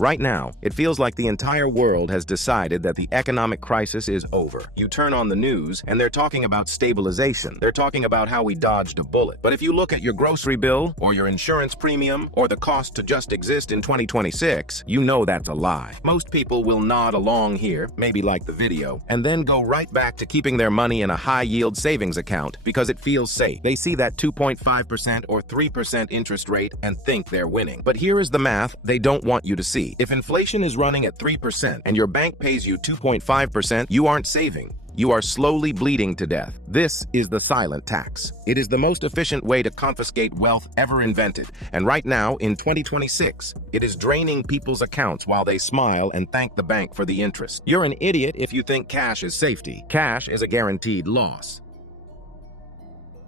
Right now, it feels like the entire world has decided that the economic crisis is over. You turn on the news, and they're talking about stabilization. They're talking about how we dodged a bullet. But if you look at your grocery bill, or your insurance premium, or the cost to just exist in 2026, you know that's a lie. Most people will nod along here, maybe like the video, and then go right back to keeping their money in a high-yield savings account because it feels safe. They see that 2.5% or 3% interest rate and think they're winning. But here is the math they don't want you to see. If inflation is running at 3% and your bank pays you 2.5%, you aren't saving. You are slowly bleeding to death. This is the silent tax. It is the most efficient way to confiscate wealth ever invented. And right now, in 2026, it is draining people's accounts while they smile and thank the bank for the interest. You're an idiot if you think cash is safety. Cash is a guaranteed loss.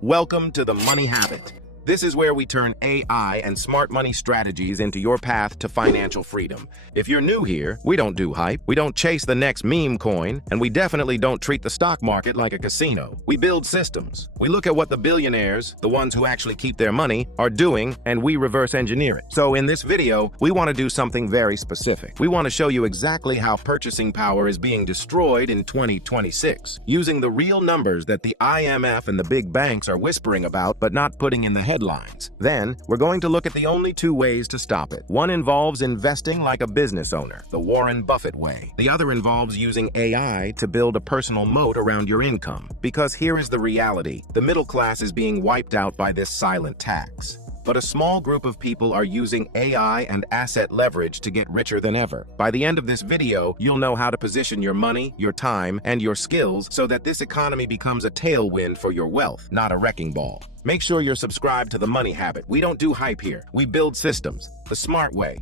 Welcome to the Money Habit. This is where we turn AI and smart money strategies into your path to financial freedom. If you're new here, we don't do hype, we don't chase the next meme coin, and we definitely don't treat the stock market like a casino. We build systems. We look at what the billionaires, the ones who actually keep their money, are doing, and we reverse engineer it. So in this video, we want to do something very specific. We want to show you exactly how purchasing power is being destroyed in 2026, using the real numbers that the IMF and the big banks are whispering about, but not putting in the headlines. Then, we're going to look at the only two ways to stop it. One involves investing like a business owner, the Warren Buffett way. The other involves using AI to build a personal moat around your income. Because here is the reality. The middle class is being wiped out by this silent tax. But a small group of people are using AI and asset leverage to get richer than ever. By the end of this video, you'll know how to position your money, your time, and your skills so that this economy becomes a tailwind for your wealth, not a wrecking ball. Make sure you're subscribed to the Money Habit. We don't do hype here. We build systems, the smart way.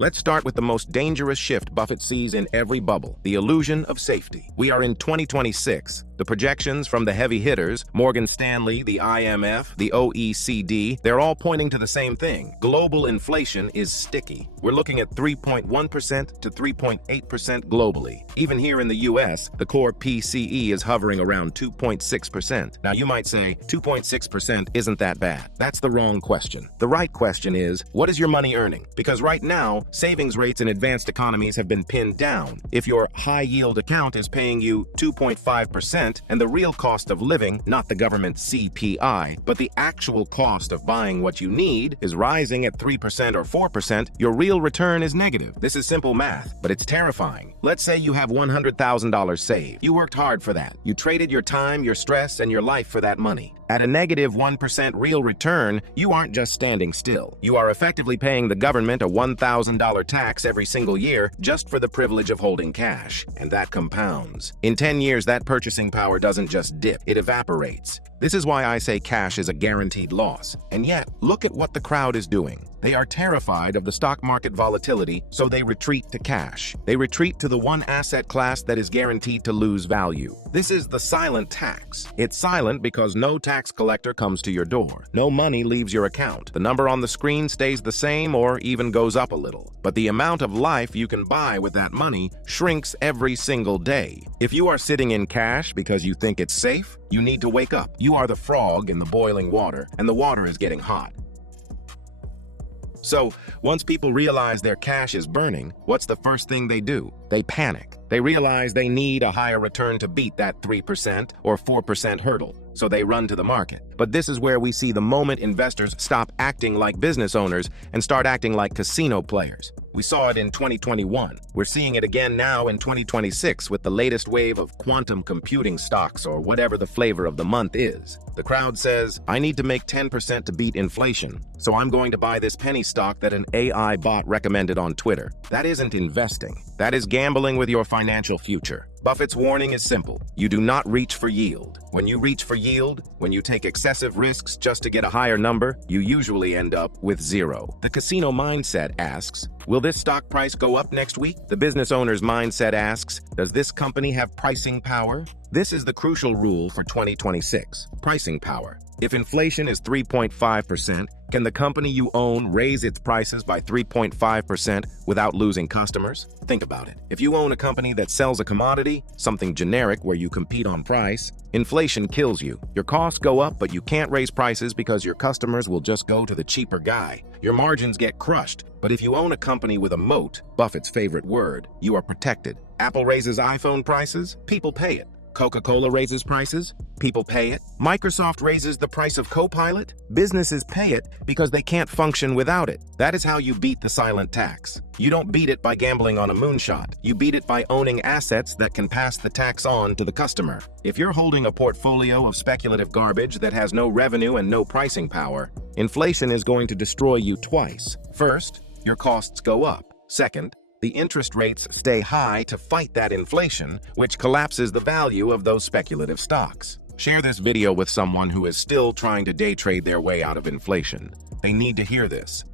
Let's start with the most dangerous shift Buffett sees in every bubble, the illusion of safety. We are in 2026. The projections from the heavy hitters, Morgan Stanley, the IMF, the OECD, they're all pointing to the same thing. Global inflation is sticky. We're looking at 3.1% to 3.8% globally. Even here in the US, the core PCE is hovering around 2.6%. Now you might say, 2.6% isn't that bad. That's the wrong question. The right question is, what is your money earning? Because right now, savings rates in advanced economies have been pinned down. If your high-yield account is paying you 2.5%, and the real cost of living, not the government CPI, but the actual cost of buying what you need, is rising at 3% or 4%, your real return is negative. This is simple math, but it's terrifying. Let's say you have $100,000 saved. You worked hard for that. You traded your time, your stress, and your life for that money. At a negative 1% real return, you aren't just standing still. You are effectively paying the government a $1,000 tax every single year just for the privilege of holding cash. And that compounds. In 10 years, that purchasing power doesn't just dip, it evaporates. This is why I say cash is a guaranteed loss. And yet, look at what the crowd is doing. They are terrified of the stock market volatility, so they retreat to cash. They retreat to the one asset class that is guaranteed to lose value. This is the silent tax. It's silent because no tax collector comes to your door. No money leaves your account. The number on the screen stays the same or even goes up a little. But the amount of life you can buy with that money shrinks every single day. If you are sitting in cash because you think it's safe, you need to wake up. You are the frog in the boiling water, and the water is getting hot. So, once people realize their cash is burning, what's the first thing they do? They panic. They realize they need a higher return to beat that 3% or 4% hurdle, so they run to the market. But this is where we see the moment investors stop acting like business owners and start acting like casino players. We saw it in 2021. We're seeing it again now in 2026 with the latest wave of quantum computing stocks or whatever the flavor of the month is. The crowd says, I need to make 10% to beat inflation, so I'm going to buy this penny stock that an AI bot recommended on Twitter. That isn't investing. That is gambling with your financial future. Buffett's warning is simple. You do not reach for yield. When you reach for yield, when you take excessive risks just to get a higher number, you usually end up with zero. The casino mindset asks, will this stock price go up next week? The business owner's mindset asks, does this company have pricing power? This is the crucial rule for 2026. Pricing power. If inflation is 3.5%, can the company you own raise its prices by 3.5% without losing customers? Think about it. If you own a company that sells a commodity, something generic where you compete on price, inflation kills you. Your costs go up, but you can't raise prices because your customers will just go to the cheaper guy. Your margins get crushed. But if you own a company with a moat, Buffett's favorite word, you are protected. Apple raises iPhone prices, people pay it. Coca-Cola raises prices, people pay it. Microsoft raises the price of Copilot, businesses pay it because they can't function without it. That is how you beat the silent tax. You don't beat it by gambling on a moonshot. You beat it by owning assets that can pass the tax on to the customer. If you're holding a portfolio of speculative garbage that has no revenue and no pricing power, inflation is going to destroy you twice. First, your costs go up. Second, the interest rates stay high to fight that inflation, which collapses the value of those speculative stocks. Share this video with someone who is still trying to day trade their way out of inflation. They need to hear this.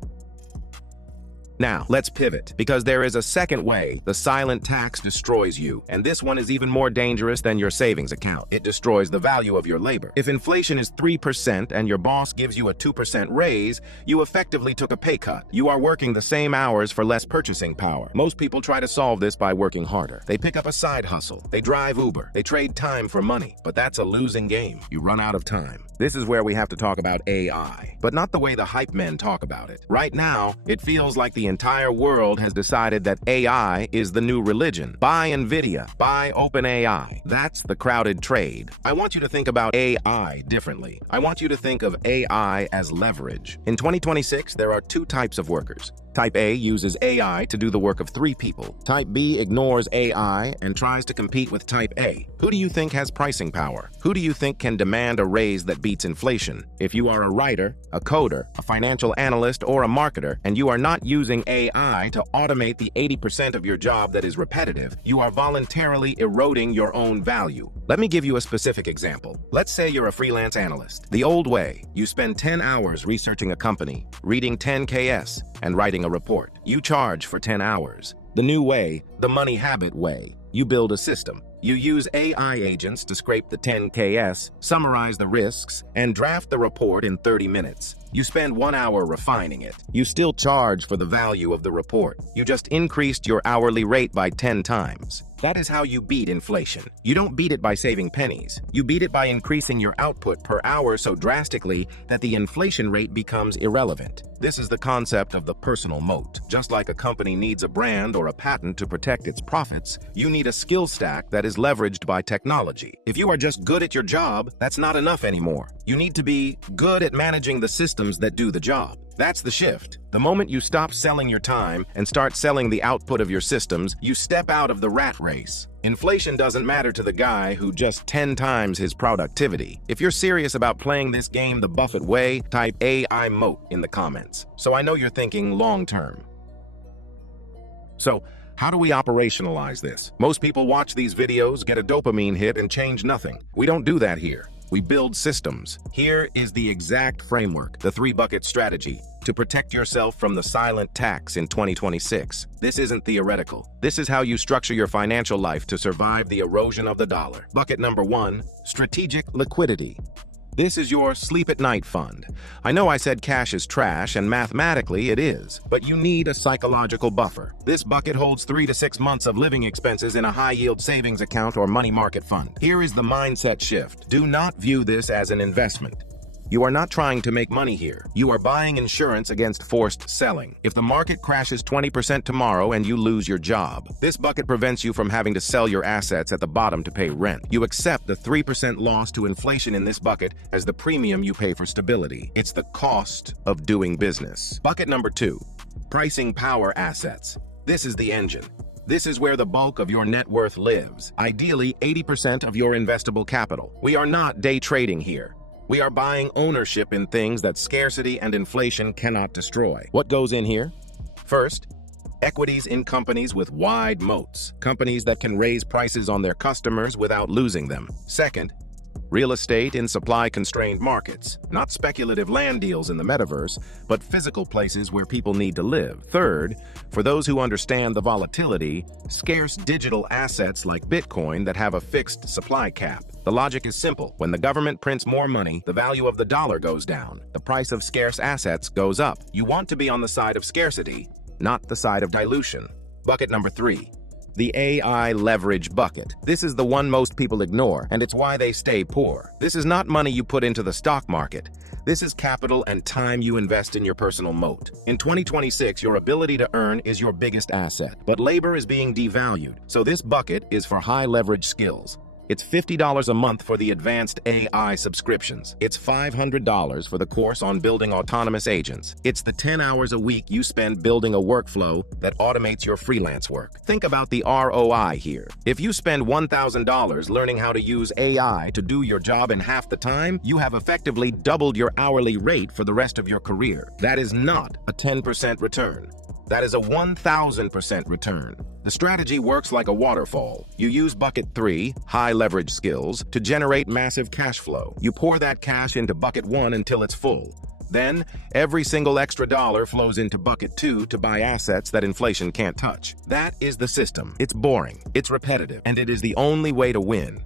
Now, let's pivot, because there is a second way the silent tax destroys you, and this one is even more dangerous than your savings account. It destroys the value of your labor. If inflation is 3% and your boss gives you a 2% raise, you effectively took a pay cut. You are working the same hours for less purchasing power. Most people try to solve this by working harder. They pick up a side hustle. They drive Uber. They trade time for money. But that's a losing game. You run out of time. This is where we have to talk about AI, but not the way the hype men talk about it. Right now, it feels like the entire world has decided that AI is the new religion. Buy NVIDIA, buy OpenAI. That's the crowded trade. I want you to think about AI differently. I want you to think of AI as leverage. In 2026, there are two types of workers. Type A uses AI to do the work of 3 people. Type B ignores AI and tries to compete with Type A. Who do you think has pricing power? Who do you think can demand a raise that beats inflation? If you are a writer, a coder, a financial analyst, or a marketer, and you are not using AI to automate the 80% of your job that is repetitive, you are voluntarily eroding your own value. Let me give you a specific example. Let's say you're a freelance analyst. The old way, you spend 10 hours researching a company, reading 10 KS, and writing a report. You charge for 10 hours. The new way, the money habit way, you build a system. You use AI agents to scrape the 10 KS, summarize the risks, and draft the report in 30 minutes. You spend 1 hour refining it. You still charge for the value of the report. You just increased your hourly rate by 10 times. That is how you beat inflation. You don't beat it by saving pennies. You beat it by increasing your output per hour so drastically that the inflation rate becomes irrelevant. This is the concept of the personal moat. Just like a company needs a brand or a patent to protect its profits, you need a skill stack that is leveraged by technology. If you are just good at your job, that's not enough anymore. You need to be good at managing the systems that do the job. That's the shift. The moment you stop selling your time and start selling the output of your systems, you step out of the rat race. Inflation doesn't matter to the guy who just 10 times his productivity. If you're serious about playing this game the Buffett way, type AI Moat in the comments. So I know you're thinking long term. So, how do we operationalize this? Most people watch these videos, get a dopamine hit, and change nothing. We don't do that here. We build systems. Here is the exact framework, the 3-bucket strategy, to protect yourself from the silent tax in 2026. This isn't theoretical. This is how you structure your financial life to survive the erosion of the dollar. Bucket number 1, strategic liquidity. This is your sleep at night fund. I know I said cash is trash, and mathematically it is, but you need a psychological buffer. This bucket holds 3 to 6 months of living expenses in a high-yield savings account or money market fund. Here is the mindset shift. Do not view this as an investment. You are not trying to make money here. You are buying insurance against forced selling. If the market crashes 20% tomorrow and you lose your job, this bucket prevents you from having to sell your assets at the bottom to pay rent. You accept the 3% loss to inflation in this bucket as the premium you pay for stability. It's the cost of doing business. Bucket number 2, pricing power assets. This is the engine. This is where the bulk of your net worth lives. Ideally, 80% of your investable capital. We are not day trading here. We are buying ownership in things that scarcity and inflation cannot destroy. What goes in here? First, equities in companies with wide moats, companies that can raise prices on their customers without losing them. Second, Real estate in supply-constrained markets, not speculative land deals in the metaverse, but physical places where people need to live. Third, for those who understand the volatility, scarce digital assets like Bitcoin that have a fixed supply cap. The logic is simple. When the government prints more money, the value of the dollar goes down. The price of scarce assets goes up. You want to be on the side of scarcity, not the side of dilution. Bucket number 3. The AI leverage bucket. This is the one most people ignore, and it's why they stay poor. This is not money you put into the stock market. This is capital and time you invest in your personal moat. In 2026, your ability to earn is your biggest asset, but labor is being devalued, so this bucket is for high leverage skills. It's $50 a month for the advanced AI subscriptions. It's $500 for the course on building autonomous agents. It's the 10 hours a week you spend building a workflow that automates your freelance work. Think about the ROI here. If you spend $1,000 learning how to use AI to do your job in half the time, you have effectively doubled your hourly rate for the rest of your career. That is not a 10% return. That is a 1,000% return. The strategy works like a waterfall. You use bucket 3, high leverage skills, to generate massive cash flow. You pour that cash into bucket 1 until it's full. Then, every single extra dollar flows into bucket 2 to buy assets that inflation can't touch. That is the system. It's boring, it's repetitive, and it is the only way to win.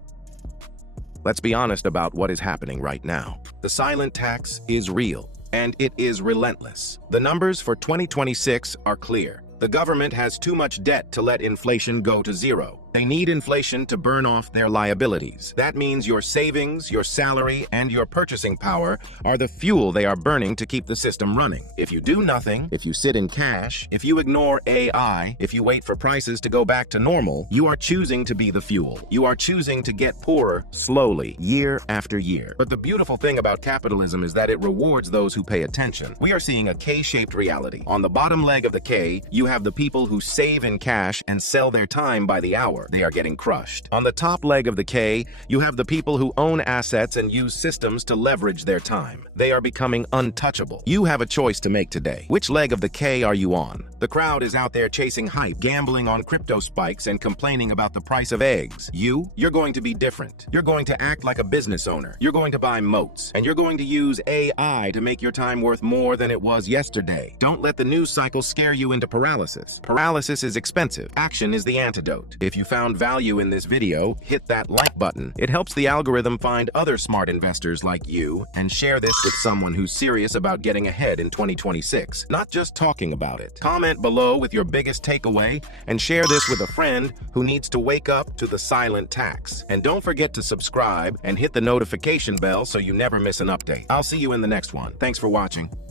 Let's be honest about what is happening right now. The silent tax is real. And it is relentless. The numbers for 2026 are clear. The government has too much debt to let inflation go to zero. They need inflation to burn off their liabilities. That means your savings, your salary, and your purchasing power are the fuel they are burning to keep the system running. If you do nothing, if you sit in cash, if you ignore AI, if you wait for prices to go back to normal, you are choosing to be the fuel. You are choosing to get poorer slowly, year after year. But the beautiful thing about capitalism is that it rewards those who pay attention. We are seeing a K-shaped reality. On the bottom leg of the K, you have the people who save in cash and sell their time by the hour. They are getting crushed. On the top leg of the K, you have the people who own assets and use systems to leverage their time. They are becoming untouchable. You have a choice to make today. Which leg of the K are you on? The crowd is out there chasing hype, gambling on crypto spikes, and complaining about the price of eggs. You're going to be different. You're going to act like a business owner. You're going to buy moats, and you're going to use AI to make your time worth more than it was yesterday. Don't let the news cycle scare you into paralysis. Paralysis is expensive. Action is the antidote. If you found value in this video, hit that like button. It helps the algorithm find other smart investors like you, and share this with someone who's serious about getting ahead in 2026, not just talking about it. Comment below with your biggest takeaway, and share this with a friend who needs to wake up to the silent tax. And don't forget to subscribe and hit the notification bell so you never miss an update. I'll see you in the next one. Thanks for watching.